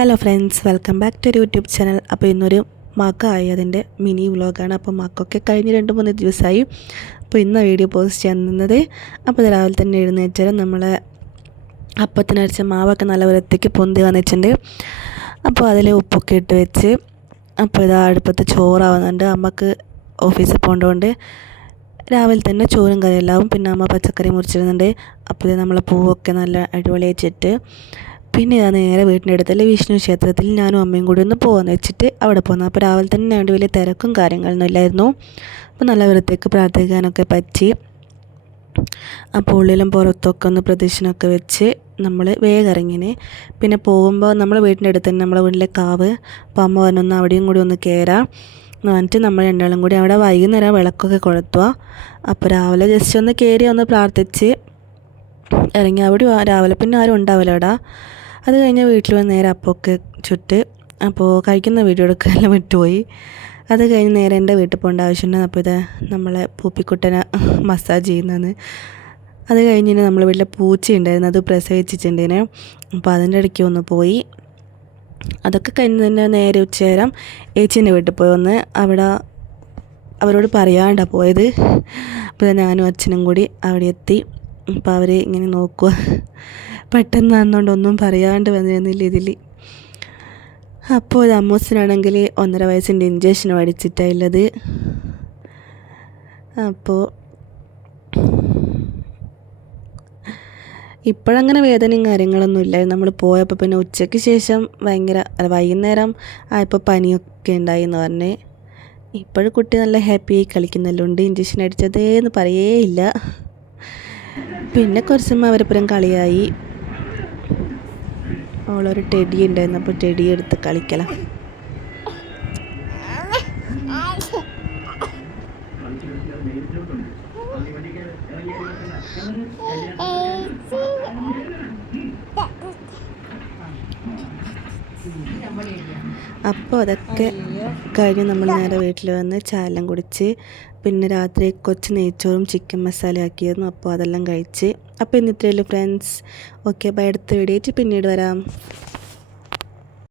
Hello friends, welcome back to YouTube channel. അപ്പോൾ ഇന്നൊരു മകമായി അതിൻ്റെ മിനി വ്ളോഗാണ്. അപ്പോൾ മക്കൊക്കെ കഴിഞ്ഞ് 2-3 ദിവസമായി. അപ്പോൾ ഇന്ന് വീഡിയോ പോസ്റ്റ് ചെയ്യുന്നത്. അപ്പോൾ രാവിലെ തന്നെ എഴുന്നേറ്റാൽ നമ്മളെ അപ്പത്തിനരച്ച മാവൊക്കെ നല്ല വൃത്തിക്ക് പൊന്തി വന്നിട്ടുണ്ട്. അപ്പോൾ അതിൽ ഉപ്പൊക്കെ ഇട്ട് വെച്ച് അപ്പോൾ ഇതാ അടുപ്പത്ത് ചോറാവുന്നുണ്ട്. അമ്മക്ക് ഓഫീസിൽ പോകേണ്ടതുകൊണ്ട് രാവിലെ തന്നെ ചോറും കറിയെല്ലാം, പിന്നെ അമ്മ പച്ചക്കറി മുറിച്ചിരുന്നുണ്ട്. അപ്പോൾ ഇത് നമ്മളെ പൂവൊക്കെ നല്ല അടിപൊളിയായിട്ട് പിന്നെ ഞാൻ നേരെ വീട്ടിൻ്റെ അടുത്തുള്ള വിഷ്ണു ക്ഷേത്രത്തിൽ ഞാനും അമ്മയും കൂടി ഒന്ന് പോകാമെന്ന് വെച്ചിട്ട് അവിടെ പോകുന്നു. അപ്പോൾ രാവിലെ തന്നെ വേണ്ടി വലിയ തിരക്കും കാര്യങ്ങളൊന്നും ഇല്ലായിരുന്നു. അപ്പോൾ നല്ല വൃത്തിക്ക് പ്രാർത്ഥിക്കാനൊക്കെ പറ്റി. അപ്പോൾ ഉള്ളിലും പുറത്തൊക്കെ ഒന്ന് പ്രദക്ഷിണമൊക്കെ വെച്ച് നമ്മൾ വേഗം ഇറങ്ങിനെ. പിന്നെ പോകുമ്പോൾ നമ്മൾ വീട്ടിൻ്റെ അടുത്ത് തന്നെ നമ്മളെ വീട്ടിലെ കാവ്. അപ്പോൾ അമ്മ പറഞ്ഞൊന്ന് അവിടെയും കൂടി ഒന്ന് കയറാം എന്നിട്ട് നമ്മൾ രണ്ടാളും കൂടി അവിടെ വൈകുന്നേരം വിളക്കൊക്കെ കൊളുത്തുക. അപ്പോൾ രാവിലെ ജസ്റ്റ് ഒന്ന് കയറി ഒന്ന് പ്രാർത്ഥിച്ച് ഇറങ്ങി. അവിടെ രാവിലെ പിന്നെ ആരും ഉണ്ടാവില്ല അവിടെ. അത് കഴിഞ്ഞ് വീട്ടിൽ വന്ന് നേരെ അപ്പമൊക്കെ ചുട്ട് അപ്പോൾ കഴിക്കുന്ന വീഡിയോ എടുക്കാനെല്ലാം വിട്ടുപോയി. അത് കഴിഞ്ഞ് നേരെ എൻ്റെ വീട്ടിൽ പോകേണ്ട ആവശ്യമുണ്ട്. അപ്പോൾ ഇത് നമ്മളെ പൂപ്പിക്കുട്ടനെ മസാജ് ചെയ്യുന്നതെന്ന്. അത് കഴിഞ്ഞ് നമ്മൾ വീട്ടിലെ പൂച്ചയുണ്ടായിരുന്നു, അത് പ്രസവിച്ചിട്ടുണ്ടേനെ. അപ്പോൾ അതിൻ്റെ ഇടയ്ക്ക് ഒന്ന് പോയി. അതൊക്കെ കഴിഞ്ഞ് തന്നെ നേരെ ഉച്ചനേരം ഏച്ചീൻ്റെ വീട്ടിൽ പോയി വന്ന് അവിടെ അവരോട് പറയാണ്ടാണ് പോയത്. അപ്പോൾ ഞാനും അച്ഛനും കൂടി അവിടെ എത്തി. അപ്പോൾ അവർ ഇങ്ങനെ നോക്കുക, പെട്ടെന്ന് വന്നുകൊണ്ട് ഒന്നും പറയാണ്ട് വന്നിരുന്നില്ല ഇതിൽ. അപ്പോൾ ഇത് അമ്മൂസിനാണെങ്കിൽ 1.5 വയസ്സിൻ്റെ ഇഞ്ചക്ഷൻ അടിച്ചിട്ടുള്ളത്. അപ്പോൾ ഇപ്പോഴങ്ങനെ വേദനയും കാര്യങ്ങളൊന്നും ഇല്ല. നമ്മൾ പോയപ്പോൾ പിന്നെ ഉച്ചയ്ക്ക് ശേഷം വൈകുന്നേരം ആയപ്പോൾ പനിയൊക്കെ ഉണ്ടായി എന്ന് പറഞ്ഞ്. ഇപ്പോഴും കുട്ടി നല്ല ഹാപ്പിയായി കളിക്കുന്നുണ്ട്. ഇഞ്ചക്ഷൻ അടിച്ചതേന്ന് പറയേയില്ല. പിന്നെ കുറച്ചുമ്പോൾ അവരെപ്പുറം കളിയായി. അവളൊരു ടെഡി ഉണ്ടായിരുന്നു, അപ്പോൾ ടെഡി എടുത്ത് കളിക്കല. അപ്പോൾ അതൊക്കെ കഴിഞ്ഞ് നമ്മൾ നേരെ വീട്ടിൽ വന്ന് ചായയെല്ലാം കുടിച്ച് പിന്നെ രാത്രി കൊച്ച് നെയ്ച്ചോറും ചിക്കൻ മസാല ആക്കിയിരുന്നു. അപ്പോൾ അതെല്ലാം കഴിച്ച്. അപ്പോൾ ഇന്നത്രയേ ഉള്ളൂ ഫ്രണ്ട്സ്. Okay, bye. അടുത്ത വീഡിയോ ആയിട്ട് പിന്നീട് വരാം.